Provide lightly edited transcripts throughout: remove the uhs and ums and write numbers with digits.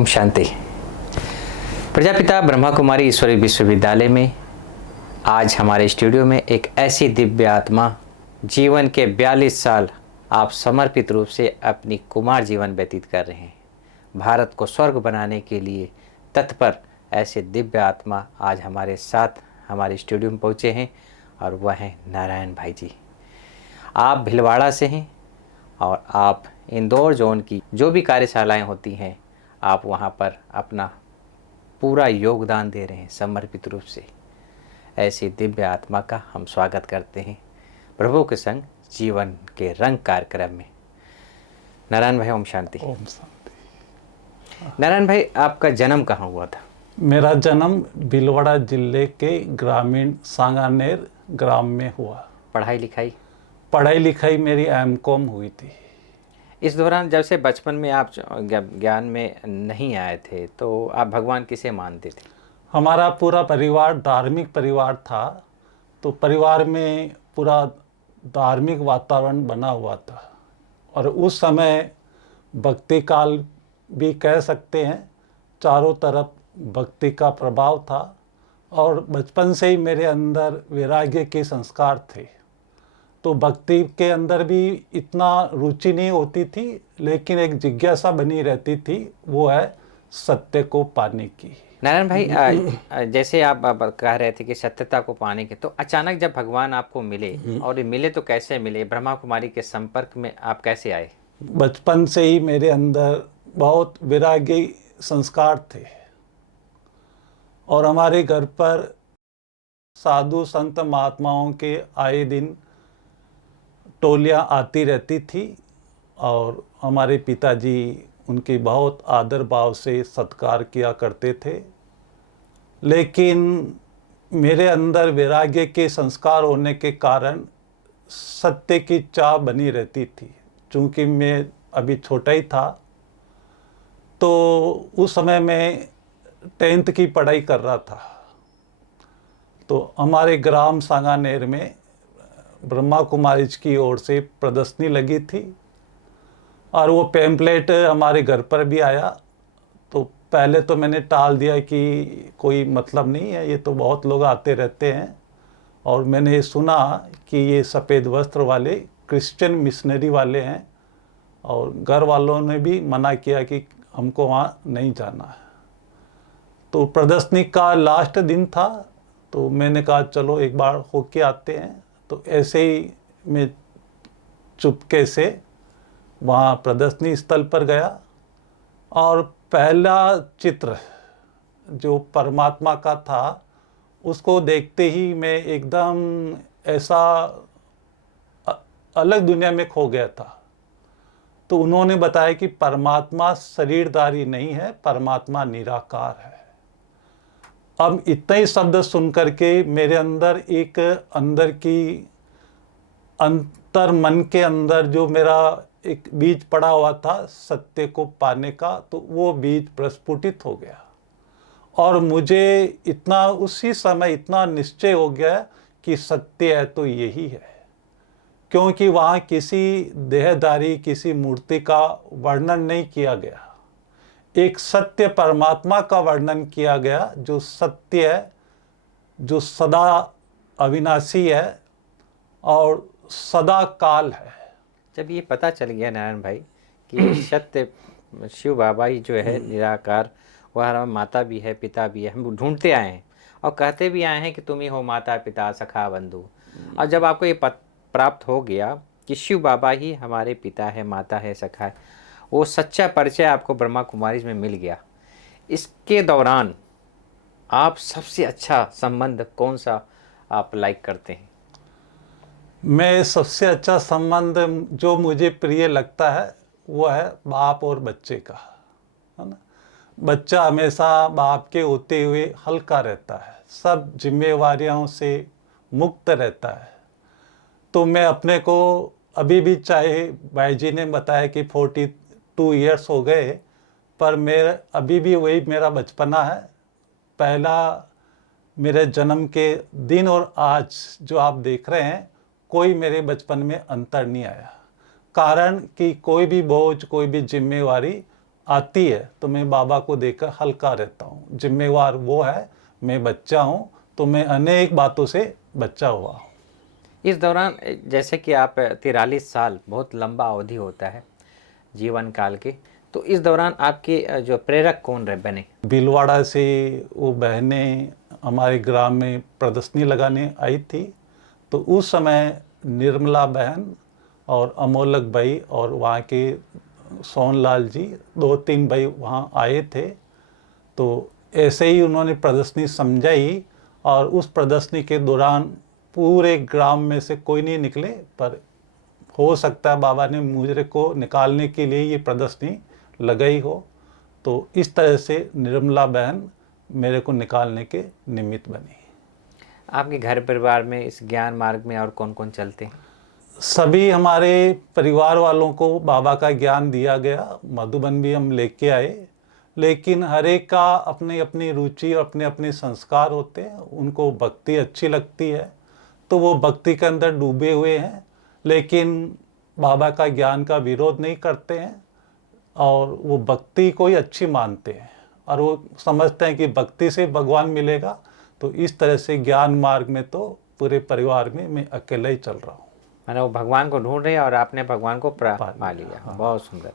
ओम शांति। प्रजापिता ब्रह्मा कुमारी ईश्वरी विश्वविद्यालय में आज हमारे स्टूडियो में एक ऐसी दिव्य आत्मा जीवन के 42 साल आप समर्पित रूप से अपनी कुमार जीवन व्यतीत कर रहे हैं। भारत को स्वर्ग बनाने के लिए तत्पर ऐसे दिव्य आत्मा आज हमारे साथ हमारे स्टूडियो में पहुँचे हैं और वह हैं नारायण भाई जी। आप भिलवाड़ा से हैं और आप इंदौर जोन की जो भी कार्यशालाएं होती हैं आप वहां पर अपना पूरा योगदान दे रहे हैं समर्पित रूप से। ऐसी दिव्य आत्मा का हम स्वागत करते हैं प्रभु के संग जीवन के रंग कार्यक्रम में। नारायण भाई ओम शांति। ओम शांति। नारायण भाई, आपका जन्म कहाँ हुआ था? मेरा जन्म भिलवाड़ा जिले के ग्रामीण सांगानेर ग्राम में हुआ। पढ़ाई लिखाई मेरी एमकॉम हुई थी। इस दौरान जब से बचपन में आप ज्ञान में नहीं आए थे तो आप भगवान किसे मानते थे? हमारा पूरा परिवार धार्मिक परिवार था, तो परिवार में पूरा धार्मिक वातावरण बना हुआ था और उस समय भक्ति काल भी कह सकते हैं, चारों तरफ भक्ति का प्रभाव था और बचपन से ही मेरे अंदर वैराग्य के संस्कार थे। तो भक्ति के अंदर भी इतना रुचि नहीं होती थी, लेकिन एक जिज्ञासा बनी रहती थी, वो है सत्य को पाने की। नारायण भाई, जैसे आप कह रहे थे कि सत्यता को पाने के, तो अचानक जब भगवान आपको मिले और ये मिले तो कैसे मिले? ब्रह्मा कुमारी के संपर्क में आप कैसे आए? बचपन से ही मेरे अंदर बहुत वैराग्य संस्कार थे और हमारे घर पर साधु संत महात्माओं के आए दिन टोलियाँ आती रहती थी और हमारे पिताजी उनकी बहुत आदर भाव से सत्कार किया करते थे। लेकिन मेरे अंदर वैराग्य के संस्कार होने के कारण सत्य की चाह बनी रहती थी। चूँकि मैं अभी छोटा ही था, तो उस समय मैं 10th की पढ़ाई कर रहा था। तो हमारे ग्राम सांगानेर में ब्रह्मा कुमारी की ओर से प्रदर्शनी लगी थी और वो पैम्पलेट हमारे घर पर भी आया। तो पहले तो मैंने टाल दिया कि कोई मतलब नहीं है, ये तो बहुत लोग आते रहते हैं। और मैंने ये सुना कि ये सफ़ेद वस्त्र वाले क्रिश्चियन मिशनरी वाले हैं और घर वालों ने भी मना किया कि हमको वहाँ नहीं जाना है। तो प्रदर्शनी का लास्ट दिन था, तो मैंने कहा चलो एक बार होके आते हैं। तो ऐसे ही मैं चुपके से वहाँ प्रदर्शनी स्थल पर गया और पहला चित्र जो परमात्मा का था उसको देखते ही मैं एकदम ऐसा अलग दुनिया में खो गया था। तो उन्होंने बताया कि परमात्मा शरीरधारी नहीं है, परमात्मा निराकार है। अब इतना ही शब्द सुन करके मेरे अंदर एक अंदर की अंतर मन के अंदर जो मेरा एक बीज पड़ा हुआ था सत्य को पाने का, तो वो बीज प्रस्फुटित हो गया और मुझे इतना उसी समय इतना निश्चय हो गया कि सत्य है तो यही है। क्योंकि वहाँ किसी देहधारी किसी मूर्ति का वर्णन नहीं किया गया, एक सत्य परमात्मा का वर्णन किया गया जो सत्य है, जो सदा अविनाशी है और सदा काल है। जब ये पता चल गया नारायण भाई कि सत्य शिव बाबा ही जो है निराकार, वह हमारा माता भी है पिता भी है, हम ढूंढते आए हैं और कहते भी आए हैं कि तुम ही हो माता पिता सखा बंधु। और जब आपको ये प्राप्त हो गया कि शिव बाबा ही हमारे पिता है माता है सखा है, वो सच्चा परिचय आपको ब्रह्मा कुमारी में मिल गया। इसके दौरान आप सबसे अच्छा संबंध कौन सा आप लाइक करते हैं? मैं सबसे अच्छा संबंध जो मुझे प्रिय लगता है वो है बाप और बच्चे का, है ना। बच्चा हमेशा बाप के होते हुए हल्का रहता है, सब जिम्मेवारियों से मुक्त रहता है। तो मैं अपने को अभी भी, चाहे भाई जी ने बताया कि 42 ईयर्स हो गए, पर मेरा अभी भी वही मेरा बचपना है। पहला मेरे जन्म के दिन और आज जो आप देख रहे हैं, कोई मेरे बचपन में अंतर नहीं आया। कारण कि कोई भी बोझ कोई भी जिम्मेवारी आती है तो मैं बाबा को देखकर हल्का रहता हूँ। जिम्मेवार वो है, मैं बच्चा हूँ, तो मैं अनेक बातों से बच्चा हुआ हूँ। इस दौरान जैसे कि आप 43 साल बहुत लंबा अवधि होता है जीवन काल के, तो इस दौरान आपके जो प्रेरक कौन रहे बने? भीलवाड़ा से वो बहनें हमारे ग्राम में प्रदर्शनी लगाने आई थी, तो उस समय निर्मला बहन और अमोलक भाई और वहाँ के सोनलाल जी, 2-3 भाई वहाँ आए थे। तो ऐसे ही उन्होंने प्रदर्शनी समझाई और उस प्रदर्शनी के दौरान पूरे ग्राम में से कोई नहीं निकले, पर हो सकता है बाबा ने मुझे को निकालने के लिए ये प्रदर्शनी लगाई हो। तो इस तरह से निर्मला बहन मेरे को निकालने के निमित्त बनी। आपके घर परिवार में इस ज्ञान मार्ग में और कौन कौन चलते हैं? सभी हमारे परिवार वालों को बाबा का ज्ञान दिया गया, मधुबन भी हम लेके आए, लेकिन हर एक का अपनी अपनी रुचि और अपने अपने संस्कार होते हैं। उनको भक्ति अच्छी लगती है तो वो भक्ति के अंदर डूबे हुए हैं, लेकिन बाबा का ज्ञान का विरोध नहीं करते हैं और वो भक्ति को ही अच्छी मानते हैं और वो समझते हैं कि भक्ति से भगवान मिलेगा। तो इस तरह से ज्ञान मार्ग में तो पूरे परिवार में मैं अकेला ही चल रहा हूँ। मैंने वो भगवान को ढूंढ रहे हैं और आपने भगवान को पा लिया। हाँ। बहुत सुंदर।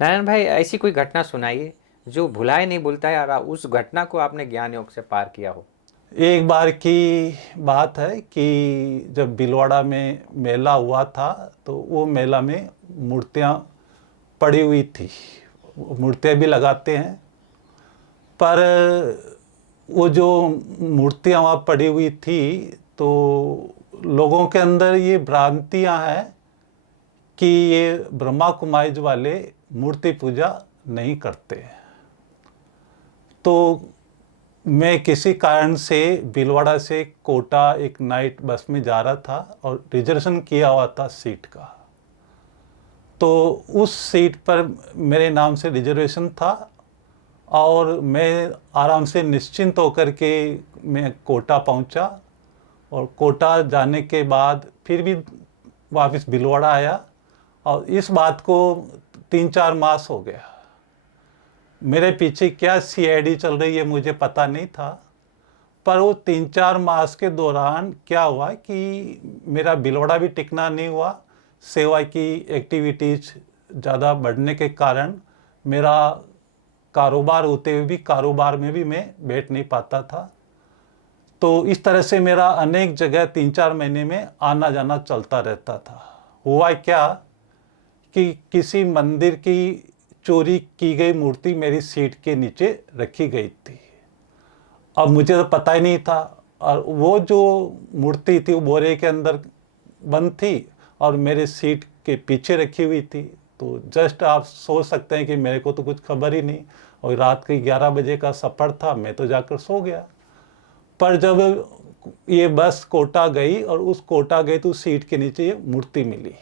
नारायण भाई, ऐसी कोई घटना सुनाइए जो भुलाए नहीं भूलता है और उस घटना को आपने ज्ञान योग से पार किया हो। एक बार की बात है कि जब भीलवाड़ा में मेला हुआ था तो वो मेला में मूर्तियाँ पड़ी हुई थी। मूर्तियाँ भी लगाते हैं, पर वो जो मूर्तियाँ वहाँ पड़ी हुई थी तो लोगों के अंदर ये भ्रांतियाँ हैं कि ये ब्रह्मा कुमारी वाले मूर्ति पूजा नहीं करते हैं। तो मैं किसी कारण से भीलवाड़ा से कोटा एक नाइट बस में जा रहा था और रिजर्वेशन किया हुआ था सीट का। तो उस सीट पर मेरे नाम से रिजर्वेशन था और मैं आराम से निश्चिंत होकर के मैं कोटा पहुंचा और कोटा जाने के बाद फिर भी वापस भीलवाड़ा आया और इस बात को 3-4 मास हो गया। मेरे पीछे क्या सीआईडी चल रही है मुझे पता नहीं था, पर वो 3-4 मास के दौरान क्या हुआ कि मेरा भीलवाड़ा भी टिकना नहीं हुआ। सेवा की एक्टिविटीज ज़्यादा बढ़ने के कारण मेरा कारोबार होते हुए भी कारोबार में भी मैं बैठ नहीं पाता था। तो इस तरह से मेरा अनेक जगह 3-4 महीने में आना जाना चलता रहता था। हुआ क्या कि किसी मंदिर की चोरी की गई मूर्ति मेरी सीट के नीचे रखी गई थी। अब मुझे तो पता ही नहीं था और वो जो मूर्ति थी वो बोरे के अंदर बंद थी और मेरे सीट के पीछे रखी हुई थी। तो जस्ट आप सोच सकते हैं कि मेरे को तो कुछ खबर ही नहीं और रात के 11 बजे का सफ़र था, मैं तो जाकर सो गया। पर जब ये बस कोटा गई और उस कोटा गई तो सीट के नीचे ये मूर्ति मिली।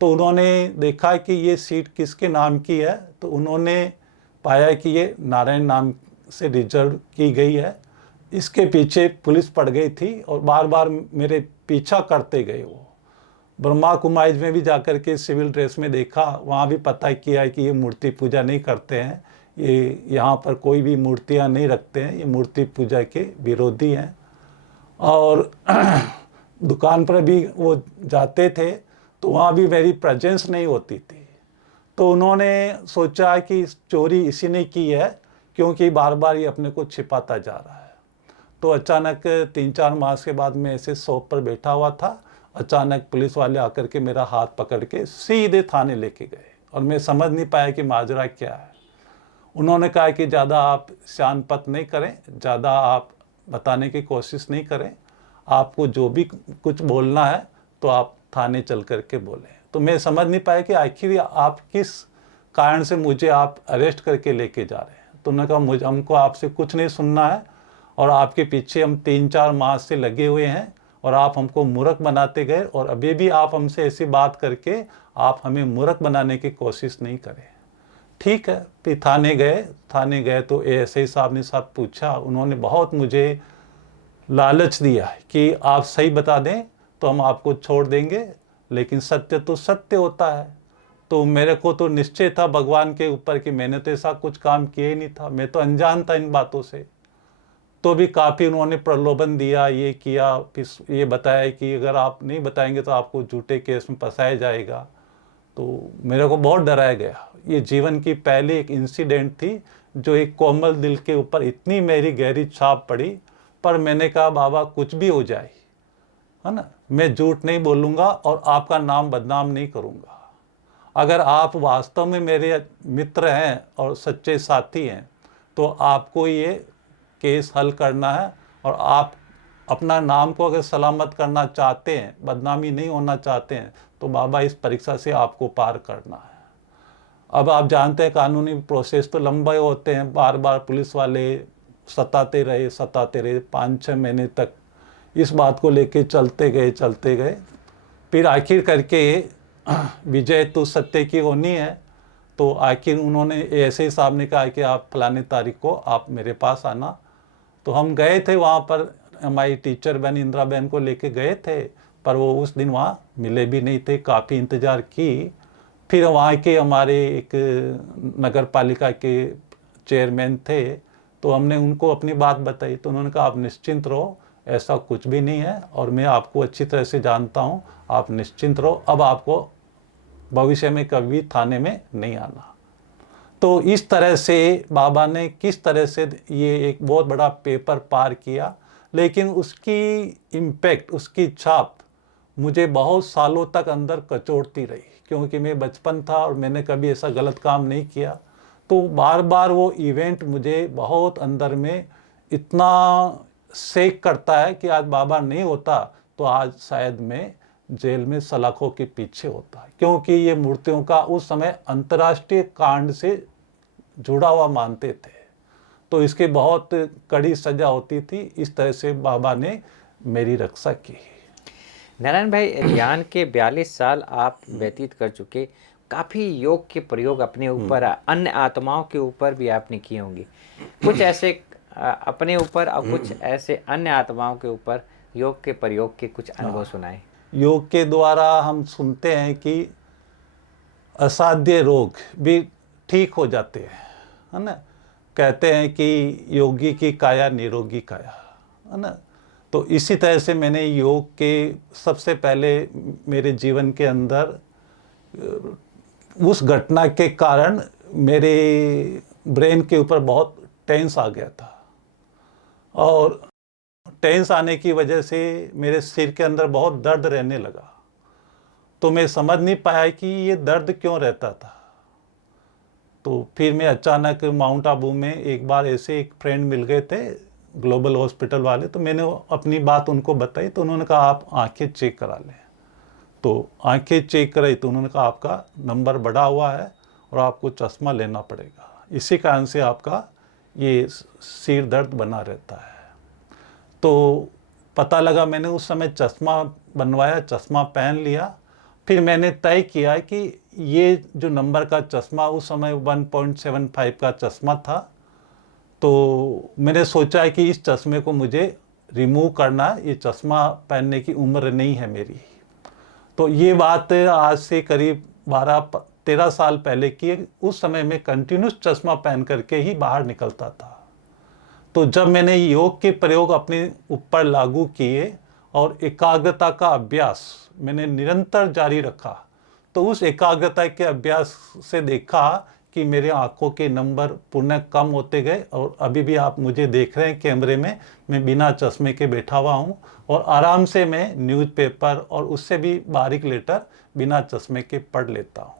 तो उन्होंने देखा कि ये सीट किसके नाम की है, तो उन्होंने पाया कि ये नारायण नाम से रिजर्व की गई है। इसके पीछे पुलिस पड़ गई थी और बार बार मेरे पीछा करते गए। वो ब्रह्मा कुमारी में भी जाकर के सिविल ड्रेस में देखा, वहाँ भी पता किया कि ये मूर्ति पूजा नहीं करते हैं, ये यहाँ पर कोई भी मूर्तियाँ नहीं रखते हैं, ये मूर्ति पूजा के विरोधी हैं। और दुकान पर भी वो जाते थे तो वहाँ भी मेरी प्रेजेंस नहीं होती थी। तो उन्होंने सोचा कि चोरी इसी ने की है क्योंकि बार बार ये अपने को छिपाता जा रहा है। तो अचानक 3-4 मास के बाद मैं ऐसे शॉप पर बैठा हुआ था, अचानक पुलिस वाले आकर के मेरा हाथ पकड़ के सीधे थाने लेके गए और मैं समझ नहीं पाया कि माजरा क्या है। उन्होंने कहा कि ज़्यादा आप शानपत नहीं करें, ज़्यादा आप बताने की कोशिश नहीं करें, आपको जो भी कुछ बोलना है तो आप थाने चल कर के बोलें। तो मैं समझ नहीं पाया कि आखिर आप किस कारण से मुझे आप अरेस्ट करके लेके जा रहे हैं। तो उन्होंने कहा हमको आपसे कुछ नहीं सुनना है और आपके पीछे हम 3-4 मास से लगे हुए हैं और आप हमको मूर्ख बनाते गए और अभी भी आप हमसे ऐसी बात करके आप हमें मूर्ख बनाने की कोशिश नहीं करें। ठीक है, फिर थाने गए तो एएसआई साहब ने साथ पूछा, उन्होंने बहुत मुझे लालच दिया कि आप सही बता दें तो हम आपको छोड़ देंगे, लेकिन सत्य तो सत्य होता है। तो मेरे को तो निश्चय था भगवान के ऊपर कि मैंने तो ऐसा कुछ काम किया ही नहीं था, मैं तो अनजान था इन बातों से। तो भी काफ़ी उन्होंने प्रलोभन दिया, ये किया, फिर ये बताया कि अगर आप नहीं बताएंगे तो आपको झूठे केस में फंसाया जाएगा। तो मेरे को बहुत डराया गया। ये जीवन की पहली एक इंसिडेंट थी जो एक कोमल दिल के ऊपर इतनी मेरी गहरी छाप पड़ी। पर मैंने कहा बाबा कुछ भी हो जाए, है ना, मैं झूठ नहीं बोलूँगा और आपका नाम बदनाम नहीं करूँगा। अगर आप वास्तव में मेरे मित्र हैं और सच्चे साथी हैं तो आपको ये केस हल करना है, और आप अपना नाम को अगर सलामत करना चाहते हैं, बदनामी नहीं होना चाहते हैं, तो बाबा इस परीक्षा से आपको पार करना है। अब आप जानते हैं कानूनी प्रोसेस तो लंबे होते हैं, बार बार पुलिस वाले सताते रहे 5-6 महीने तक इस बात को लेके चलते गए। फिर आखिर करके विजय तो सत्य की होनी है, तो आखिर उन्होंने ऐसे ही साहब ने कहा कि आप फलाने तारीख को आप मेरे पास आना। तो हम गए थे वहाँ पर, हमारी टीचर बहन इंदिरा बहन को लेके गए थे, पर वो उस दिन वहाँ मिले भी नहीं थे। काफ़ी इंतज़ार की। फिर वहाँ के हमारे एक नगर पालिका के चेयरमैन थे, तो हमने उनको अपनी बात बताई। तो उन्होंने कहा आप निश्चिंत रहो, ऐसा कुछ भी नहीं है, और मैं आपको अच्छी तरह से जानता हूँ, आप निश्चिंत रहो, अब आपको भविष्य में कभी थाने में नहीं आना। तो इस तरह से बाबा ने किस तरह से ये एक बहुत बड़ा पेपर पार किया, लेकिन उसकी इम्पैक्ट, उसकी छाप मुझे बहुत सालों तक अंदर कचोटती रही, क्योंकि मैं बचपन था और मैंने कभी ऐसा गलत काम नहीं किया। तो बार बार वो इवेंट मुझे बहुत अंदर में इतना सेक करता है कि आज बाबा नहीं होता तो आज शायद मैं जेल में सलाखों के पीछे होता, क्योंकि ये मूर्तियों का उस समय अंतर्राष्ट्रीय कांड से जुड़ा हुआ मानते थे, तो इसकी बहुत कड़ी सजा होती थी। इस तरह से बाबा ने मेरी रक्षा की। नारायण भाई, ज्ञान के 42 साल आप व्यतीत कर चुके, काफ़ी योग के प्रयोग अपने ऊपर, अन्य आत्माओं के ऊपर भी आपने किए होंगे। कुछ ऐसे अपने ऊपर और कुछ ऐसे अन्य आत्माओं के ऊपर योग के प्रयोग के कुछ अनुभव सुनाए। योग के द्वारा हम सुनते हैं कि असाध्य रोग भी ठीक हो जाते हैं, है ना। कहते हैं कि योगी की काया निरोगी काया, है ना। तो इसी तरह से मैंने योग के सबसे पहले मेरे जीवन के अंदर उस घटना के कारण मेरे ब्रेन के ऊपर बहुत टेंस आ गया था, और टेंस आने की वजह से मेरे सिर के अंदर बहुत दर्द रहने लगा। तो मैं समझ नहीं पाया कि ये दर्द क्यों रहता था। तो फिर मैं अचानक माउंट आबू में एक बार ऐसे एक फ्रेंड मिल गए थे, ग्लोबल हॉस्पिटल वाले, तो मैंने अपनी बात उनको बताई। तो उन्होंने कहा आप आंखें चेक करा लें। तो आंखें चेक कराई तो उन्होंने कहा आपका नंबर बढ़ा हुआ है और आपको चश्मा लेना पड़ेगा, इसी कारण से आपका ये सिर दर्द बना रहता है। तो पता लगा, मैंने उस समय चश्मा बनवाया, चश्मा पहन लिया। फिर मैंने तय किया कि ये जो नंबर का चश्मा, उस समय 1.75 का चश्मा था, तो मैंने सोचा कि इस चश्मे को मुझे रिमूव करना है, ये चश्मा पहनने की उम्र नहीं है मेरी। तो ये बात आज से करीब 12-13 साल पहले की है। उस समय मैं कंटिन्यूस चश्मा पहन करके ही बाहर निकलता था। तो जब मैंने योग के प्रयोग अपने ऊपर लागू किए और एकाग्रता का अभ्यास मैंने निरंतर जारी रखा, तो उस एकाग्रता के अभ्यास से देखा कि मेरे आंखों के नंबर पुनः कम होते गए। और अभी भी आप मुझे देख रहे हैं कैमरे में, मैं बिना चश्मे के बैठा हुआ हूँ और आराम से मैं न्यूज़पेपर और उससे भी बारीक लेटर बिना चश्मे के पढ़ लेता हूँ।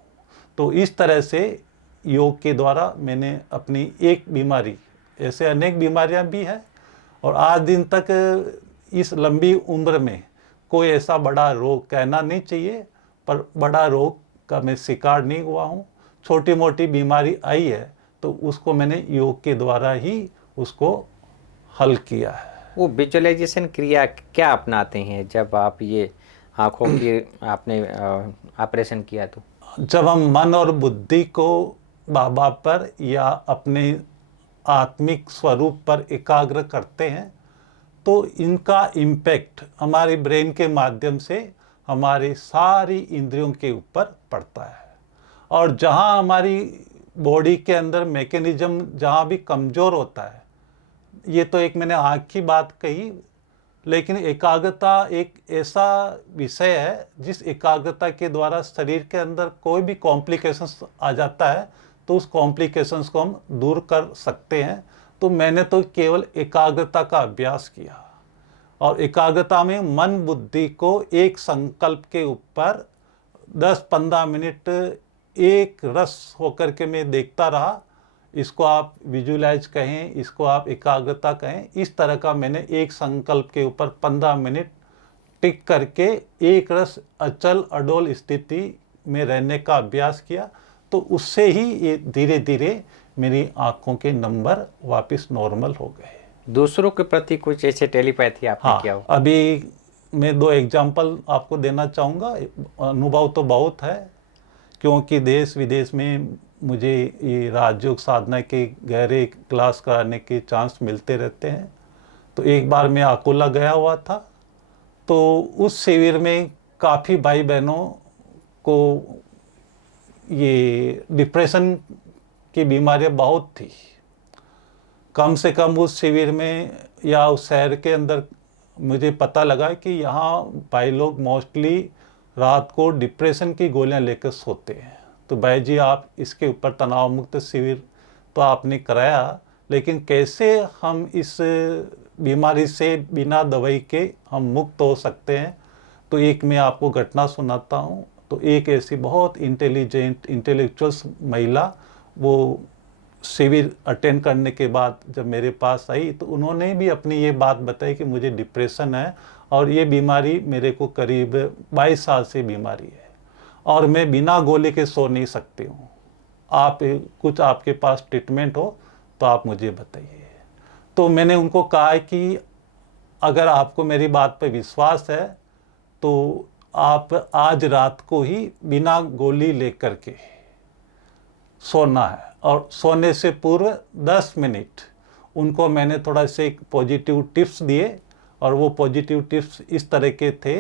तो इस तरह से योग के द्वारा मैंने अपनी एक बीमारी, ऐसे अनेक बीमारियां भी हैं, और आज दिन तक इस लंबी उम्र में कोई ऐसा बड़ा रोग, कहना नहीं चाहिए, पर बड़ा रोग का मैं शिकार नहीं हुआ हूँ। छोटी मोटी बीमारी आई है तो उसको मैंने योग के द्वारा ही उसको हल किया है। वो विजुअलाइजेशन क्रिया क्या अपनाते हैं जब आप ये आँखों की आपने ऑपरेशन किया? तो जब हम मन और बुद्धि को बाबा पर या अपने आत्मिक स्वरूप पर एकाग्र करते हैं, तो इनका इम्पैक्ट हमारे ब्रेन के माध्यम से हमारे सारी इंद्रियों के ऊपर पड़ता है। और जहाँ हमारी बॉडी के अंदर मैकेनिज्म जहाँ भी कमज़ोर होता है, ये तो एक मैंने आँख की बात कही, लेकिन एकाग्रता एक ऐसा विषय है जिस एकाग्रता के द्वारा शरीर के अंदर कोई भी कॉम्प्लिकेशंस आ जाता है तो उस कॉम्प्लिकेशंस को हम दूर कर सकते हैं। तो मैंने तो केवल एकाग्रता का अभ्यास किया, और एकाग्रता में मन बुद्धि को एक संकल्प के ऊपर 10-15 मिनट एक रस होकर के मैं देखता रहा। इसको आप विजुलाइज कहें, इसको आप एकाग्रता कहें, इस तरह का मैंने एक संकल्प के ऊपर 15 मिनट टिक करके एक रस अचल अडोल स्थिति में रहने का अभ्यास किया। तो उससे ही ये धीरे धीरे मेरी आँखों के नंबर वापस नॉर्मल हो गए। दूसरों के प्रति कुछ ऐसे टेलीपैथी आपने हाँ, किया हो? अभी मैं 2 एग्जाम्पल आपको देना चाहूँगा। अनुभव तो बहुत है, क्योंकि देश विदेश में मुझे ये राजयोग साधना के गहरे क्लास कराने के चांस मिलते रहते हैं। तो एक बार मैं अकोला गया हुआ था, तो उस शिविर में काफ़ी भाई बहनों को ये डिप्रेशन की बीमारियां बहुत थी। कम से कम उस शिविर में या उस शहर के अंदर मुझे पता लगा कि यहाँ भाई लोग मोस्टली रात को डिप्रेशन की गोलियां लेकर सोते हैं। तो भाई जी, आप इसके ऊपर तनाव मुक्त शिविर तो आपने कराया, लेकिन कैसे हम इस बीमारी से बिना दवाई के हम मुक्त हो सकते हैं? तो एक मैं आपको घटना सुनाता हूँ। तो एक ऐसी बहुत इंटेलिजेंट इंटेलेक्चुअल महिला, वो शिविर अटेंड करने के बाद जब मेरे पास आई तो उन्होंने भी अपनी ये बात बताई कि मुझे डिप्रेशन है और ये बीमारी मेरे को करीब 22 साल से बीमारी है और मैं बिना गोली के सो नहीं सकती हूँ। आप कुछ आपके पास ट्रीटमेंट हो तो आप मुझे बताइए। तो मैंने उनको कहा कि अगर आपको मेरी बात पर विश्वास है तो आप आज रात को ही बिना गोली लेकर के सोना है, और सोने से पूर्व 10 मिनट उनको मैंने थोड़ा से पॉजिटिव टिप्स दिए। और वो पॉजिटिव टिप्स इस तरह के थे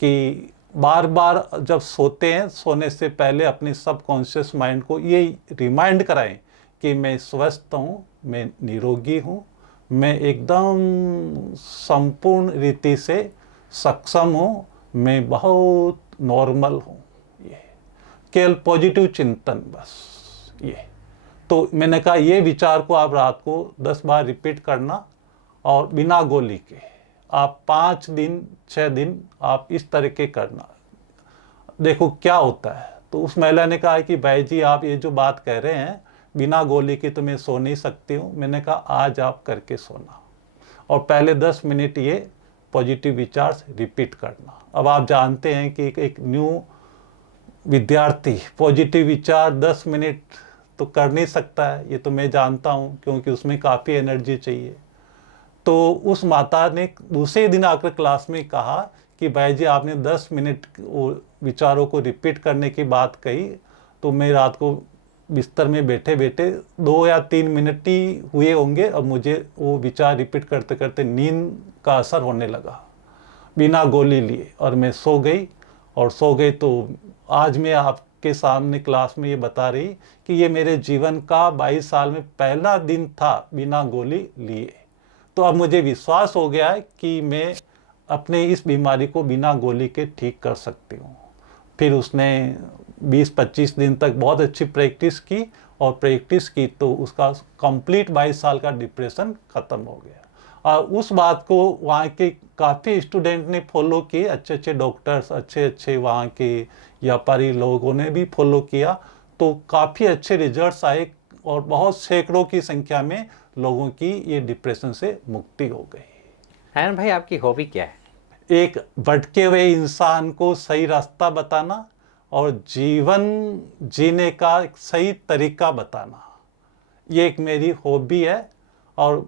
कि बार बार जब सोते हैं, सोने से पहले अपने सबकॉन्शियस माइंड को ये रिमाइंड कराएं कि मैं स्वस्थ हूँ, मैं निरोगी हूँ, मैं एकदम संपूर्ण रीति से सक्षम हूँ, मैं बहुत नॉर्मल हूँ। ये केवल पॉजिटिव चिंतन, बस ये। तो मैंने कहा ये विचार को आप रात को 10 बार रिपीट करना और बिना गोली के आप 5 दिन 6 दिन आप इस तरह के करना, देखो क्या होता है। तो उस महिला ने कहा कि भाई जी, आप ये जो बात कह रहे हैं बिना गोली के तो मैं सो नहीं सकती हूँ। मैंने कहा आज आप करके सोना और पहले 10 मिनट ये पॉजिटिव विचार रिपीट करना। अब आप जानते हैं कि एक न्यू विद्यार्थी पॉजिटिव विचार 10 मिनट तो कर नहीं सकता है, ये तो मैं जानता हूँ, क्योंकि उसमें काफ़ी एनर्जी चाहिए। तो उस माता ने दूसरे दिन आकर क्लास में कहा कि भाई जी, आपने 10 मिनट विचारों को रिपीट करने की बात कही, तो मैं रात को बिस्तर में बैठे बैठे 2 या 3 मिनट ही हुए होंगे, अब मुझे वो विचार रिपीट करते करते नींद का असर होने लगा बिना गोली लिए, और मैं सो गई। और सो गई तो आज मैं आपके सामने क्लास में ये बता रही कि ये मेरे जीवन का 22 साल में पहला दिन था बिना गोली लिए। तो अब मुझे विश्वास हो गया है कि मैं अपने इस बीमारी को बिना गोली के ठीक कर सकती हूँ। फिर उसने 20-25 दिन तक बहुत अच्छी प्रैक्टिस की, और प्रैक्टिस की तो उसका कंप्लीट 22 साल का डिप्रेशन ख़त्म हो गया। और उस बात को वहाँ के काफ़ी स्टूडेंट ने फॉलो किए, अच्छे अच्छे डॉक्टर्स, अच्छे अच्छे वहाँ के व्यापारी लोगों ने भी फॉलो किया। तो काफ़ी अच्छे रिजल्ट्स आए और बहुत सैकड़ों की संख्या में लोगों की ये डिप्रेशन से मुक्ति हो गई। आयन भाई, आपकी हॉबी क्या है? एक भटके हुए इंसान को सही रास्ता बताना और जीवन जीने का एक सही तरीका बताना, ये एक मेरी हॉबी है। और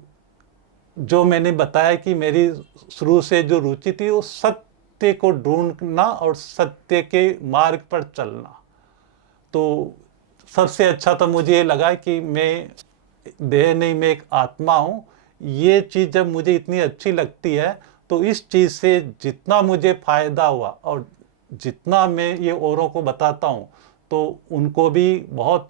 जो मैंने बताया कि मेरी शुरू से जो रुचि थी वो सत्य को ढूंढना और सत्य के मार्ग पर चलना। तो सबसे अच्छा तो मुझे ये लगा कि मैं देह नहीं, मैं एक आत्मा हूँ। ये चीज़ जब मुझे इतनी अच्छी लगती है तो इस चीज़ से जितना मुझे फ़ायदा हुआ और जितना मैं ये औरों को बताता हूँ, तो उनको भी बहुत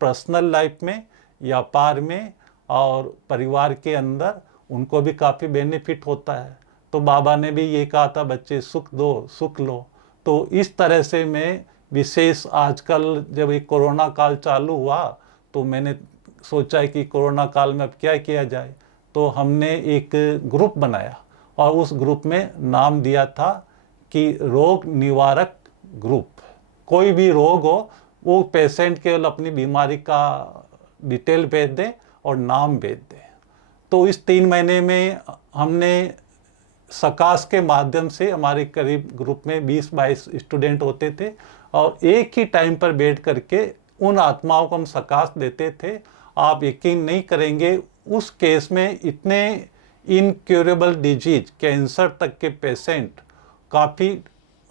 पर्सनल लाइफ में, व्यापार में और परिवार के अंदर उनको भी काफ़ी बेनिफिट होता है। तो बाबा ने भी ये कहा था, बच्चे सुख दो सुख लो। तो इस तरह से मैं विशेष आजकल जब ये कोरोना काल चालू हुआ तो मैंने सोचा कि कोरोना काल में अब क्या किया जाए। तो हमने एक ग्रुप बनाया और उस ग्रुप में नाम दिया था कि रोग निवारक ग्रुप। कोई भी रोग हो वो पेशेंट केवल अपनी बीमारी का डिटेल भेज दे और नाम भेज दे। तो इस 3 महीने में हमने सकाश के माध्यम से, हमारे करीब ग्रुप में 20-22 स्टूडेंट होते थे और एक ही टाइम पर बैठ करके उन आत्माओं को हम सकाश देते थे। आप यकीन नहीं करेंगे, उस केस में इतने इनक्योरेबल डिजीज, कैंसर तक के पेशेंट काफ़ी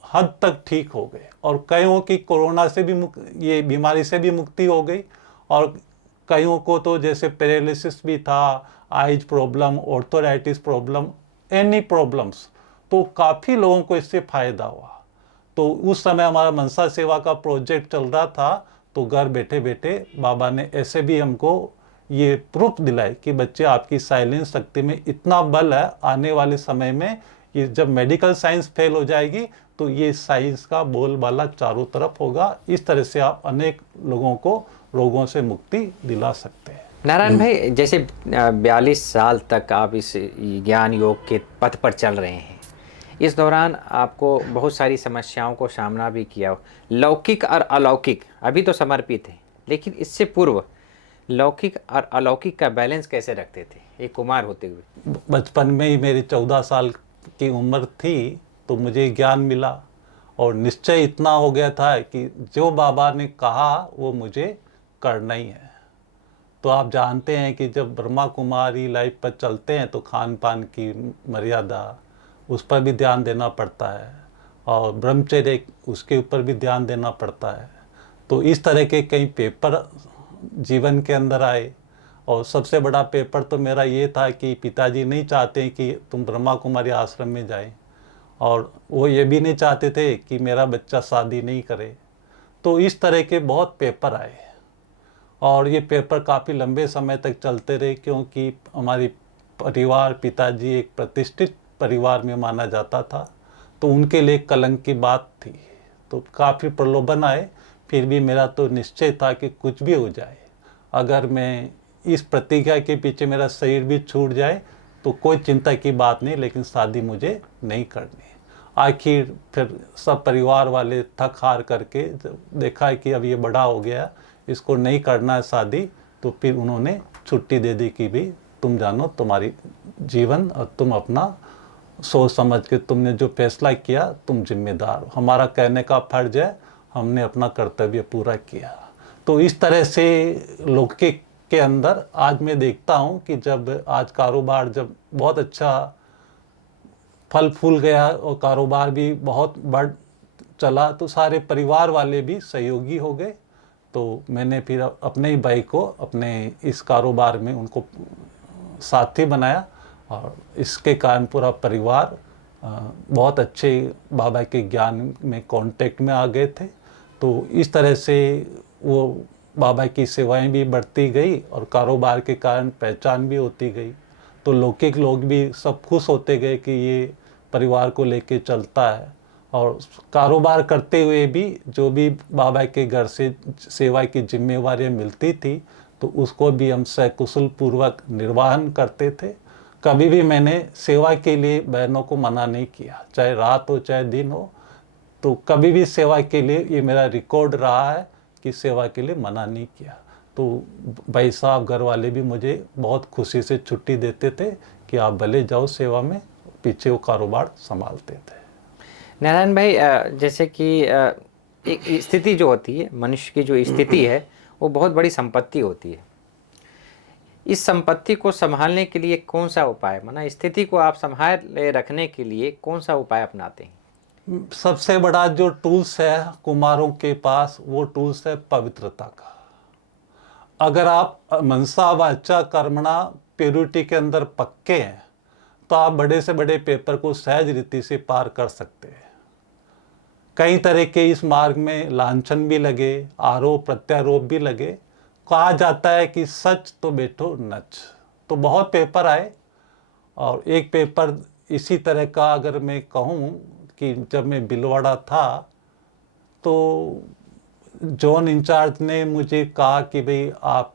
हद तक ठीक हो गए और कईयों की कोरोना से भी ये बीमारी से भी मुक्ति हो गई और कईयों को तो जैसे पैरालिसिस भी था, eyes problem, arthritis problem, any problems, तो काफ़ी लोगों को इससे फ़ायदा हुआ। तो उस समय हमारा मनसा सेवा का प्रोजेक्ट चल रहा था, तो घर बैठे बैठे बाबा ने ऐसे भी हमको ये प्रूफ दिलाए कि बच्चे आपकी साइलेंस शक्ति में इतना बल है, आने वाले समय में ये जब मेडिकल साइंस फेल हो जाएगी तो ये साइंस का बोलबाला चारों तरफ होगा। इस तरह से आप अनेक लोगों को रोगों से मुक्ति दिला सकते हैं। नारायण भाई, जैसे 42 साल तक आप इस ज्ञान योग के पथ पर चल रहे हैं, इस दौरान आपको बहुत सारी समस्याओं को सामना भी किया, लौकिक और अलौकिक, अभी तो समर्पित है, लेकिन इससे पूर्व लौकिक और अलौकिक का बैलेंस कैसे रखते थे एक कुमार होते हुए? बचपन में ही मेरी 14 साल की उम्र थी तो मुझे ज्ञान मिला और निश्चय इतना हो गया था कि जो बाबा ने कहा वो मुझे करना ही है। तो आप जानते हैं कि जब ब्रह्मा कुमारी लाइफ पर चलते हैं तो खान पान की मर्यादा, उस पर भी ध्यान देना पड़ता है और ब्रह्मचर्य, उसके ऊपर भी ध्यान देना पड़ता है। तो इस तरह के कई पेपर जीवन के अंदर आए और सबसे बड़ा पेपर तो मेरा ये था कि पिताजी नहीं चाहते कि तुम ब्रह्मा कुमारी आश्रम में जाए और वो ये भी नहीं चाहते थे कि मेरा बच्चा शादी नहीं करे। तो इस तरह के बहुत पेपर आए और ये पेपर काफ़ी लंबे समय तक चलते रहे, क्योंकि हमारी परिवार, पिताजी एक प्रतिष्ठित परिवार में माना जाता था, तो उनके लिए कलंक की बात थी। तो काफ़ी प्रलोभन आए, फिर भी मेरा तो निश्चय था कि कुछ भी हो जाए, अगर मैं इस प्रतिज्ञा के पीछे मेरा शरीर भी छूट जाए तो कोई चिंता की बात नहीं, लेकिन शादी मुझे नहीं करनी। आखिर फिर सब परिवार वाले थक हार करके जब देखा कि अब ये बड़ा हो गया, इसको नहीं करना है शादी, तो फिर उन्होंने छुट्टी दे दी कि भी तुम जानो, तुम्हारी जीवन और तुम अपना सोच समझ के तुमने जो फैसला किया तुम जिम्मेदार हो, हमारा कहने का फर्ज है, हमने अपना कर्तव्य पूरा किया। तो इस तरह से लौकिक के अंदर आज मैं देखता हूँ कि जब आज कारोबार जब बहुत अच्छा फल फूल गया और कारोबार भी बहुत बढ़ चला, तो सारे परिवार वाले भी सहयोगी हो गए। तो मैंने फिर अपने ही भाई को अपने इस कारोबार में उनको साथी बनाया और इसके कारण पूरा परिवार बहुत अच्छे बाबा के ज्ञान में कांटेक्ट में आ गए थे। तो इस तरह से वो बाबा की सेवाएं भी बढ़ती गई और कारोबार के कारण पहचान भी होती गई। तो लौकिक लोग भी सब खुश होते गए कि ये परिवार को लेके चलता है, और कारोबार करते हुए भी जो भी बाबा के घर से सेवा की जिम्मेवारियां मिलती थी तो उसको भी हम सकुशल पूर्वक निर्वहन करते थे। कभी भी मैंने सेवा के लिए बहनों को मना नहीं किया, चाहे रात हो चाहे दिन हो, तो कभी भी सेवा के लिए ये मेरा रिकॉर्ड रहा है कि सेवा के लिए मना नहीं किया। तो भाई साहब घर वाले भी मुझे बहुत खुशी से छुट्टी देते थे कि आप भले जाओ सेवा में, पीछे वो कारोबार संभालते थे। नारायण भाई, जैसे कि एक स्थिति जो होती है, मनुष्य की जो स्थिति है वो बहुत बड़ी संपत्ति होती है। इस संपत्ति को संभालने के लिए कौन सा उपाय, माना स्थिति को आप संभाले रखने के लिए कौन सा उपाय अपनाते हैं? सबसे बड़ा जो टूल्स है कुमारों के पास, वो टूल्स है पवित्रता का। अगर आप मनसा वाचा कर्मणा प्योरिटी के अंदर पक्के हैं तो आप बड़े से बड़े पेपर को सहज रीति से पार कर सकते हैं। कई तरह के इस मार्ग में लांछन भी लगे, आरोप प्रत्यारोप भी लगे। कहा जाता है कि सच तो बेटो नच। तो बहुत पेपर आए, और एक पेपर इसी तरह का अगर मैं कहूँ कि जब मैं भीलवाड़ा था तो जोन इंचार्ज ने मुझे कहा कि भाई आप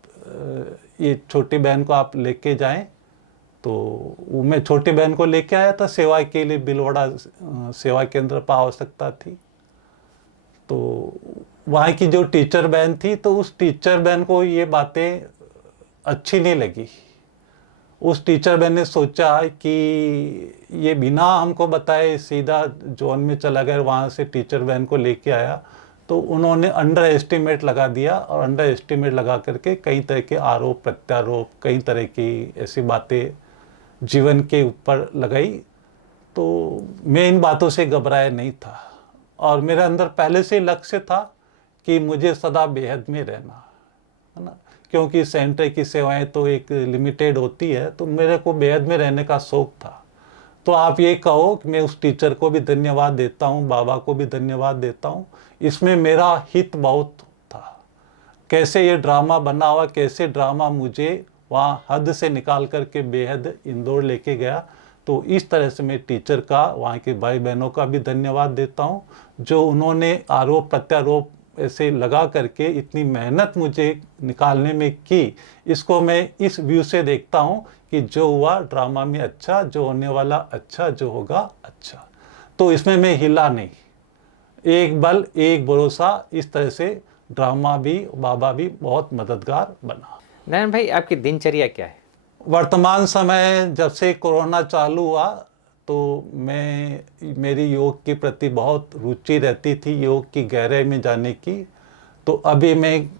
ये छोटी बहन को आप लेके जाएं। तो मैं छोटी बहन को लेके आया था सेवा के लिए, भीलवाड़ा सेवा केंद्र पर आवश्यकता थी। तो वहाँ की जो टीचर बहन थी, तो उस टीचर बहन को ये बातें अच्छी नहीं लगी। उस टीचर बहन ने सोचा कि ये बिना हमको बताए सीधा जोन में चला गया, वहाँ से टीचर बहन को लेके आया। तो उन्होंने अंडर एस्टिमेट लगा दिया, और अंडर एस्टिमेट लगा करके कई तरह के आरोप प्रत्यारोप, कई तरह की ऐसी बातें जीवन के ऊपर लगाई। तो मैं इन बातों से घबराया नहीं था, और मेरे अंदर पहले से लक्ष्य था कि मुझे सदा बेहद में रहना है ना, क्योंकि सेंटर की सेवाएं तो एक लिमिटेड होती है। तो मेरे को बेहद में रहने का शौक था। तो आप ये कहो कि मैं उस टीचर को भी धन्यवाद देता हूँ, बाबा को भी धन्यवाद देता हूँ। इसमें मेरा हित बहुत था। कैसे ये ड्रामा बना हुआ, कैसे ड्रामा मुझे वहाँ हद से निकाल करके बेहद इंदौर लेके गया। तो इस तरह से मैं टीचर का, वहाँ के भाई बहनों का भी धन्यवाद देता हूँ, जो उन्होंने आरोप प्रत्यारोप ऐसे लगा करके इतनी मेहनत मुझे निकालने में की। इसको मैं इस व्यू से देखता हूँ कि जो हुआ ड्रामा में अच्छा, जो होने वाला अच्छा, जो होगा अच्छा। तो इसमें मैं हिला नहीं, एक बल एक भरोसा। इस तरह से ड्रामा भी, बाबा भी बहुत मददगार बना। नारायण भाई, आपकी दिनचर्या क्या है? वर्तमान समय जब से कोरोना चालू हुआ, तो मेरी योग के प्रति बहुत रुचि रहती थी, योग की गहराई में जाने की। तो अभी मैं,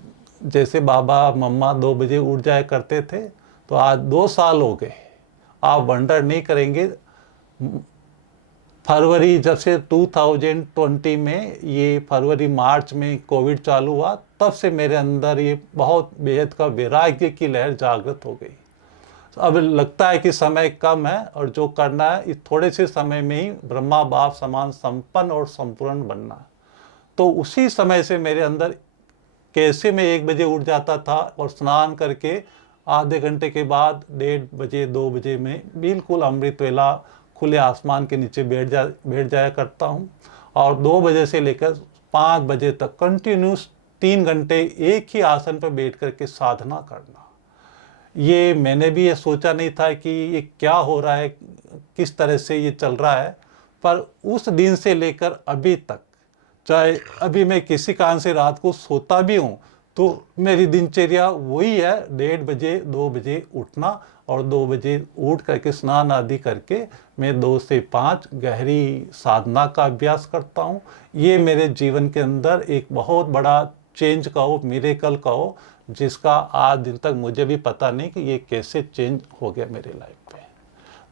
जैसे बाबा मम्मा 2 बजे उठ जाया करते थे, तो आज 2 साल हो गए। आप वंडर नहीं करेंगे, फरवरी जब से 2020 में, ये फरवरी मार्च में कोविड चालू हुआ, तब से मेरे अंदर ये बहुत बेहद का वैराग्य की लहर जागृत हो गई। अब लगता है कि समय कम है, और जो करना है इस थोड़े से समय में ही ब्रह्मा बाप समान संपन्न और संपूर्ण बनना है। तो उसी समय से मेरे अंदर, कैसे मैं 1 बजे उठ जाता था और स्नान करके आधे घंटे के बाद 1:30 बजे 2 बजे में बिल्कुल अमृत वेला खुले आसमान के नीचे बैठ जाया करता हूँ। और 2 बजे से लेकर 5 बजे तक कंटिन्यूस 3 घंटे एक ही आसन पर बैठ करके साधना करना। ये मैंने भी ये सोचा नहीं था कि ये क्या हो रहा है, किस तरह से ये चल रहा है। पर उस दिन से लेकर अभी तक, चाहे अभी मैं किसी कारण से रात को सोता भी हूँ, तो मेरी दिनचर्या वही है, 1:30 बजे 2 बजे उठना, और 2 बजे उठ करके स्नान आदि करके मैं 2 से 5 गहरी साधना का अभ्यास करता हूँ। ये मेरे जीवन के अंदर एक बहुत बड़ा चेंज कहो, मिरेकल कहो, जिसका आज दिन तक मुझे भी पता नहीं कि ये कैसे चेंज हो गया मेरे लाइफ पे।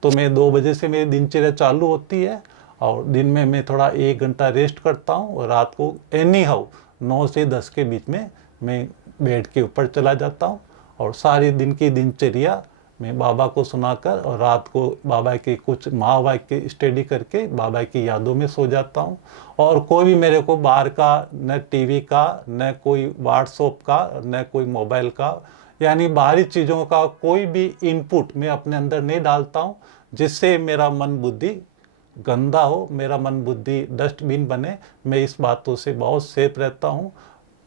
तो मैं 2 बजे से मेरी दिनचर्या चालू होती है, और दिन में मैं थोड़ा 1 घंटा रेस्ट करता हूँ, और रात को एनी हाउ 9 से 10 के बीच में मैं बेड के ऊपर चला जाता हूँ, और सारी दिन की दिनचर्या मैं बाबा को सुनाकर, और रात को बाबा के कुछ महावाक्य स्टडी करके बाबा की यादों में सो जाता हूँ। और कोई भी मेरे को बाहर का, न टीवी का, न कोई व्हाट्सएप का, न कोई मोबाइल का, यानी बाहरी चीज़ों का कोई भी इनपुट मैं अपने अंदर नहीं डालता हूँ, जिससे मेरा मन बुद्धि गंदा हो, मेरा मन बुद्धि डस्टबिन बने। मैं इस बातों से बहुत सेफ रहता हूँ।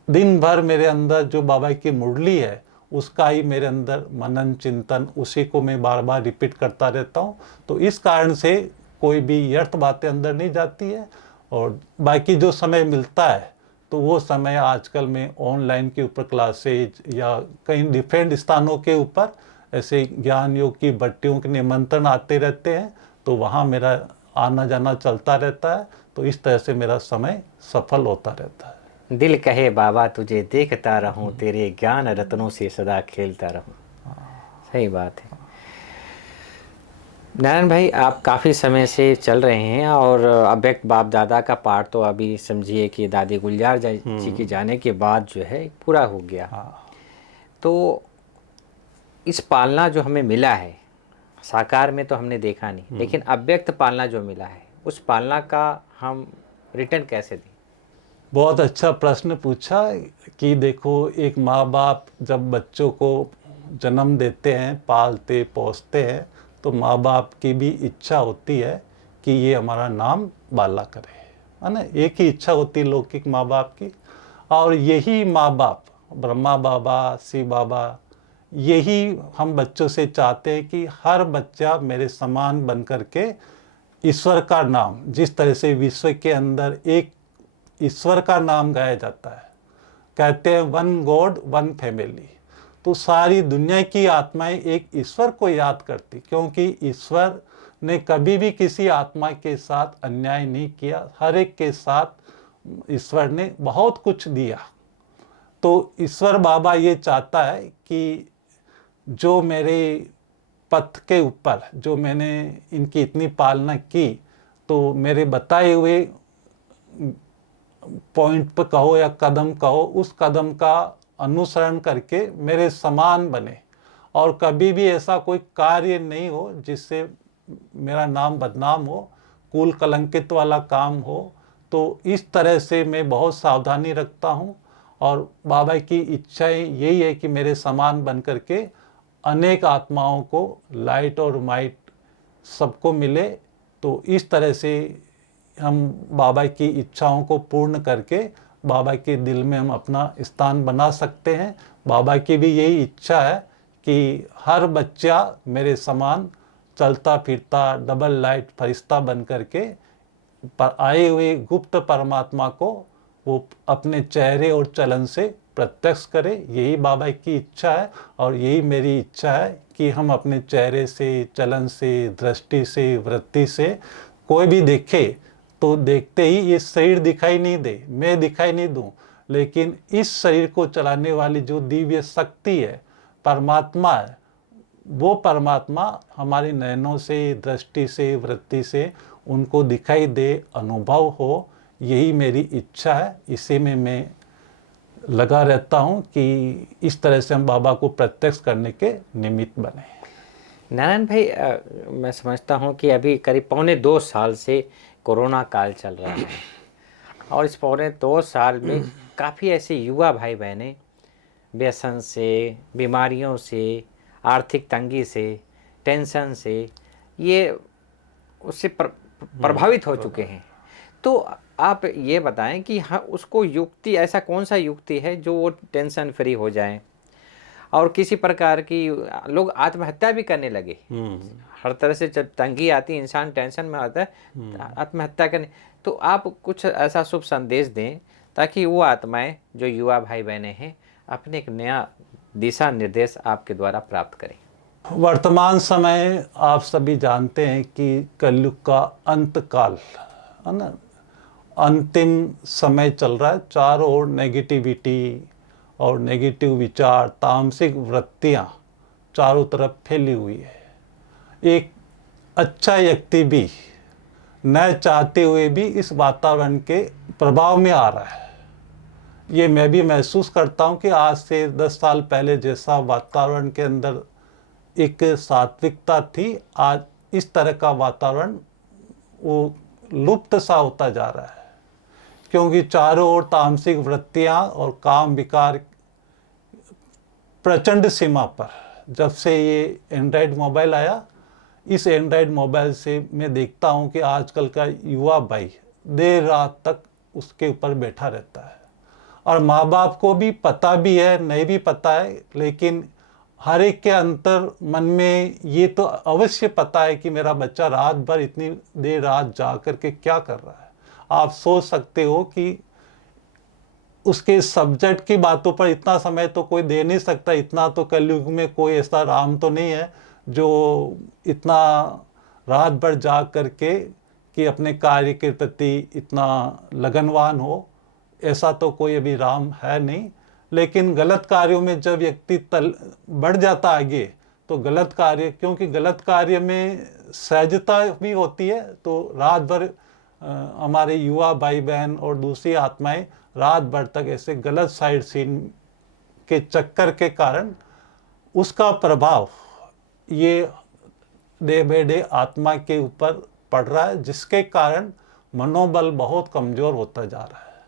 दिन भर मेरे अंदर जो बाबा की मुरली है, उसका ही मेरे अंदर मनन चिंतन, उसी को मैं बार बार रिपीट करता रहता हूँ। तो इस कारण से कोई भी व्यर्थ बातें अंदर नहीं जाती है। और बाकी जो समय मिलता है, तो वो समय आजकल मैं ऑनलाइन के ऊपर क्लासेज, या कई डिफरेंट स्थानों के ऊपर ऐसे ज्ञान योग की भट्टियों के निमंत्रण आते रहते हैं, तो वहाँ मेरा आना जाना चलता रहता है। तो इस तरह से मेरा समय सफल होता रहता है। दिल कहे बाबा तुझे देखता रहूं, तेरे ज्ञान रत्नों से सदा खेलता रहूं। सही बात है। नारायण भाई, आप काफ़ी समय से चल रहे हैं, और अव्यक्त बाप दादा का पाठ तो अभी समझिए कि दादी गुलजार जी के जाने के बाद जो है पूरा हो गया। तो इस पालना जो हमें मिला है, साकार में तो हमने देखा नहीं, लेकिन अव्यक्त पालना जो मिला है, उस पालना का हम रिटर्न कैसे दें? बहुत अच्छा प्रश्न पूछा कि देखो, एक माँ बाप जब बच्चों को जन्म देते हैं, पालते पोसते हैं, तो माँ बाप की भी इच्छा होती है कि ये हमारा नाम बाला करे, है ना। एक ही इच्छा होती है लौकिक माँ बाप की। और यही माँ बाप, ब्रह्मा बाबा, शिव बाबा, यही हम बच्चों से चाहते हैं कि हर बच्चा मेरे समान बन करके ईश्वर का नाम, जिस तरह से विश्व के अंदर एक ईश्वर का नाम गाया जाता है, कहते हैं वन गॉड वन फैमिली, तो सारी दुनिया की आत्माएं एक ईश्वर को याद करती, क्योंकि ईश्वर ने कभी भी किसी आत्मा के साथ अन्याय नहीं किया, हर एक के साथ ईश्वर ने बहुत कुछ दिया। तो ईश्वर बाबा ये चाहता है कि जो मेरे पथ के ऊपर, जो मैंने इनकी इतनी पालना की, तो मेरे बताए हुए पॉइंट पर कहो या कदम कहो, उस कदम का अनुसरण करके मेरे समान बने, और कभी भी ऐसा कोई कार्य नहीं हो जिससे मेरा नाम बदनाम हो, कुल कलंकित वाला काम हो। तो इस तरह से मैं बहुत सावधानी रखता हूँ, और बाबा की इच्छाएं यही है कि मेरे समान बन करके अनेक आत्माओं को लाइट और माइट सबको मिले। तो इस तरह से हम बाबा की इच्छाओं को पूर्ण करके बाबा के दिल में हम अपना स्थान बना सकते हैं। बाबा की भी यही इच्छा है कि हर बच्चा मेरे समान चलता फिरता डबल लाइट फरिश्ता बन करके पर आए हुए गुप्त परमात्मा को वो अपने चेहरे और चलन से प्रत्यक्ष करे। यही बाबा की इच्छा है, और यही मेरी इच्छा है कि हम अपने चेहरे से, चलन से, दृष्टि से, वृत्ति से कोई भी देखे तो देखते ही ये शरीर दिखाई नहीं दे, मैं दिखाई नहीं दूं, लेकिन इस शरीर को चलाने वाली जो दिव्य शक्ति है, परमात्मा है, वो परमात्मा हमारे नयनों से, दृष्टि से, वृत्ति से उनको दिखाई दे, अनुभव हो। यही मेरी इच्छा है, इसी में मैं लगा रहता हूँ कि इस तरह से हम बाबा को प्रत्यक्ष करने के निमित्त बने। नारायण भाई, मैं समझता हूँ कि अभी करीब 2.25 साल से कोरोना काल चल रहा है, और इस 2.25 साल में काफ़ी ऐसे युवा भाई बहनें व्यसन से, बीमारियों से, आर्थिक तंगी से, टेंशन से, ये उससे प्रभावित हो चुके हैं। तो आप ये बताएं कि हाँ, उसको युक्ति, ऐसा कौन सा युक्ति है जो वो टेंशन फ्री हो जाएं, और किसी प्रकार की लोग आत्महत्या भी करने लगे। हर तरह से जब तंगी आती है, इंसान टेंशन में आता है आत्महत्या करने। तो आप कुछ ऐसा शुभ संदेश दें ताकि वो आत्माएं, जो युवा भाई बहने हैं, अपने एक नया दिशा निर्देश आपके द्वारा प्राप्त करें। वर्तमान समय आप सभी जानते हैं कि कलयुग का अंत काल है ना, अंतिम समय चल रहा है। चारों ओर नेगेटिविटी और नेगेटिव विचार, तामसिक वृत्तियां चारों तरफ फैली हुई है। एक अच्छा व्यक्ति भी न चाहते हुए भी इस वातावरण के प्रभाव में आ रहा है। ये मैं भी महसूस करता हूँ कि आज से 10 साल पहले जैसा वातावरण के अंदर एक सात्विकता थी, आज इस तरह का वातावरण वो लुप्त सा होता जा रहा है, क्योंकि चारों ओर तामसिक वृत्तियां और काम विकार प्रचंड सीमा पर। जब से ये एंड्रॉयड मोबाइल आया, इस एंड्रॉयड मोबाइल से मैं देखता हूँ कि आजकल का युवा भाई देर रात तक उसके ऊपर बैठा रहता है, और माँ बाप को भी पता भी है, नहीं भी पता है, लेकिन हर एक के अंतर मन में ये तो अवश्य पता है कि मेरा बच्चा रात भर इतनी देर रात जा कर के क्या कर रहा है। आप सोच सकते हो कि उसके सब्जेक्ट की बातों पर इतना समय तो कोई दे नहीं सकता। इतना तो कलयुग में कोई ऐसा राम तो नहीं है जो इतना रात भर जाग करके कि अपने कार्य के प्रति इतना लगनवान हो। ऐसा तो कोई अभी राम है नहीं। लेकिन गलत कार्यों में जब व्यक्ति बढ़ जाता आगे, तो गलत कार्य, क्योंकि गलत कार्य में सहजता भी होती है, तो रात भर हमारे युवा भाई बहन और दूसरी आत्माएं रात भर तक ऐसे गलत साइड सीन के चक्कर के कारण उसका प्रभाव ये डे बाय डे आत्मा के ऊपर पड़ रहा है, जिसके कारण मनोबल बहुत कमज़ोर होता जा रहा है।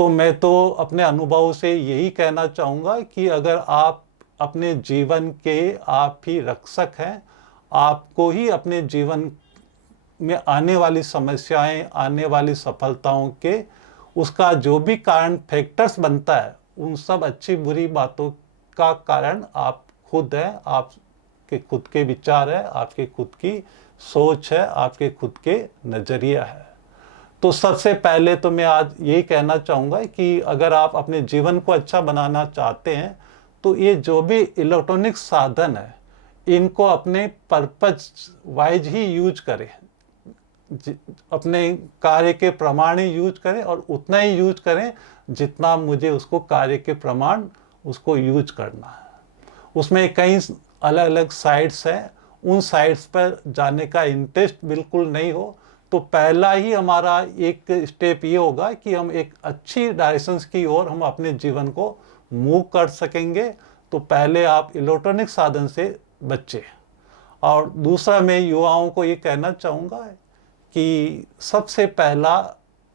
तो मैं तो अपने अनुभव से यही कहना चाहूँगा कि अगर आप अपने जीवन के आप ही रक्षक हैं, आपको ही अपने जीवन में आने वाली समस्याएं, आने वाली सफलताओं के उसका जो भी कारण फैक्टर्स बनता है, उन सब अच्छी बुरी बातों का कारण आप खुद हैं, आपके खुद के विचार है, आपके खुद की सोच है, आपके खुद के नज़रिया है। तो सबसे पहले तो मैं आज यही कहना चाहूँगा कि अगर आप अपने जीवन को अच्छा बनाना चाहते हैं तो ये जो भी इलेक्ट्रॉनिक साधन है इनको अपने पर्पज वाइज ही यूज करें, अपने कार्य के प्रमाण ही यूज करें और उतना ही यूज करें जितना मुझे उसको कार्य के प्रमाण उसको यूज करना है। उसमें कई अलग अलग साइट्स हैं, उन साइट्स पर जाने का इंटरेस्ट बिल्कुल नहीं हो तो पहला ही हमारा एक स्टेप ये होगा कि हम एक अच्छी डायरेक्शंस की ओर हम अपने जीवन को मूव कर सकेंगे। तो पहले आप इलेक्ट्रॉनिक साधन से बचें। और दूसरा मैं युवाओं को ये कहना चाहूँगा कि सबसे पहला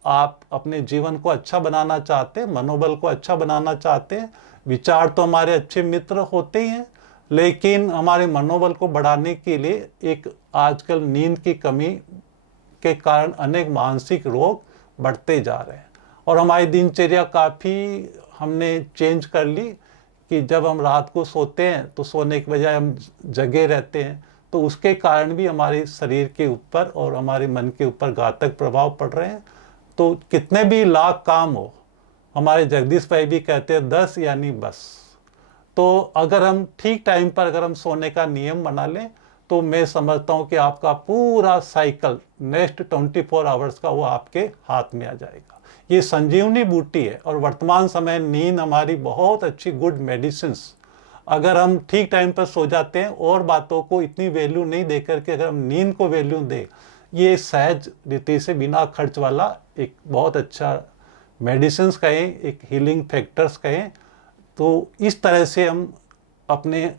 आप अपने जीवन को अच्छा बनाना चाहते हैं, मनोबल को अच्छा बनाना चाहते हैं, विचार तो हमारे अच्छे मित्र होते ही हैं, लेकिन हमारे मनोबल को बढ़ाने के लिए एक आजकल नींद की कमी के कारण अनेक मानसिक रोग बढ़ते जा रहे हैं और हमारी दिनचर्या काफ़ी हमने चेंज कर ली कि जब हम रात को सोते हैं तो सोने के बजाय हम जगे रहते हैं, तो उसके कारण भी हमारे शरीर के ऊपर और हमारे मन के ऊपर घातक प्रभाव पड़ रहे हैं। तो कितने भी लाख काम हो, हमारे जगदीश भाई भी कहते हैं 10 यानी बस। तो अगर हम ठीक टाइम पर अगर हम सोने का नियम बना लें तो मैं समझता हूँ कि आपका पूरा साइकिल नेक्स्ट 24 आवर्स का वो आपके हाथ में आ जाएगा। ये संजीवनी बूटी है और वर्तमान समय नींद हमारी बहुत अच्छी गुड मेडिसिन्स, अगर हम ठीक टाइम पर सो जाते हैं और बातों को इतनी वैल्यू नहीं दे करके अगर हम नींद को वैल्यू दें, ये सहज रीति से बिना खर्च वाला एक बहुत अच्छा मेडिसिन्स कहें, एक हीलिंग फैक्टर्स कहें। तो इस तरह से हम अपने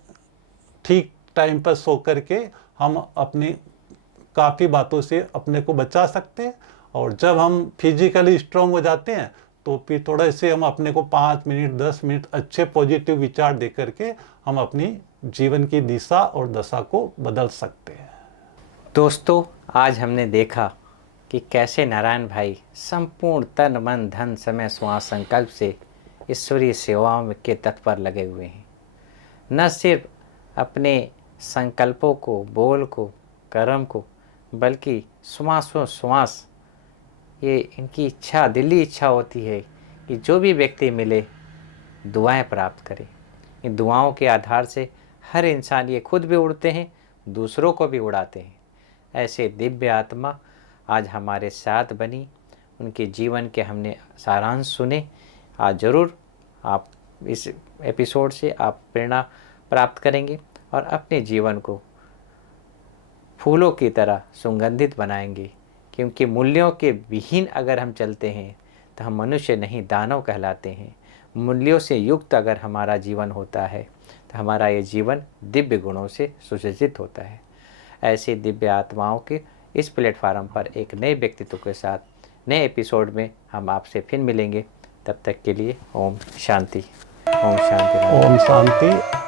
ठीक टाइम पर सो करके हम अपनी काफ़ी बातों से अपने को बचा सकते हैं। और जब हम फिजिकली स्ट्रांग हो जाते हैं तो फिर थोड़े से हम अपने को 5 मिनट 10 मिनट अच्छे पॉजिटिव विचार दे करके हम अपनी जीवन की दिशा और दशा को बदल सकते हैं। दोस्तों, आज हमने देखा कि कैसे नारायण भाई संपूर्ण तन मन धन समय श्वास संकल्प से ईश्वरीय सेवाओं के तत्पर लगे हुए हैं। न सिर्फ अपने संकल्पों को, बोल को, कर्म को, बल्कि श्वासों श्वास ये इनकी इच्छा, दिली इच्छा होती है कि जो भी व्यक्ति मिले दुआएं प्राप्त करे। इन दुआओं के आधार से हर इंसान ये खुद भी उड़ते हैं, दूसरों को भी उड़ाते हैं। ऐसे दिव्य आत्मा आज हमारे साथ बनी, उनके जीवन के हमने सारांश सुने। आज ज़रूर आप इस एपिसोड से आप प्रेरणा प्राप्त करेंगे और अपने जीवन को फूलों की तरह सुगंधित बनाएंगे, क्योंकि मूल्यों के विहीन अगर हम चलते हैं तो हम मनुष्य नहीं, दानव कहलाते हैं। मूल्यों से युक्त अगर हमारा जीवन होता है तो हमारा ये जीवन दिव्य गुणों से सुसज्जित होता है। ऐसे दिव्य आत्माओं के इस प्लेटफार्म पर एक नए व्यक्तित्व के साथ नए एपिसोड में हम आपसे फिर मिलेंगे। तब तक के लिए ओम शांति। ओम शांति। ओम शांति।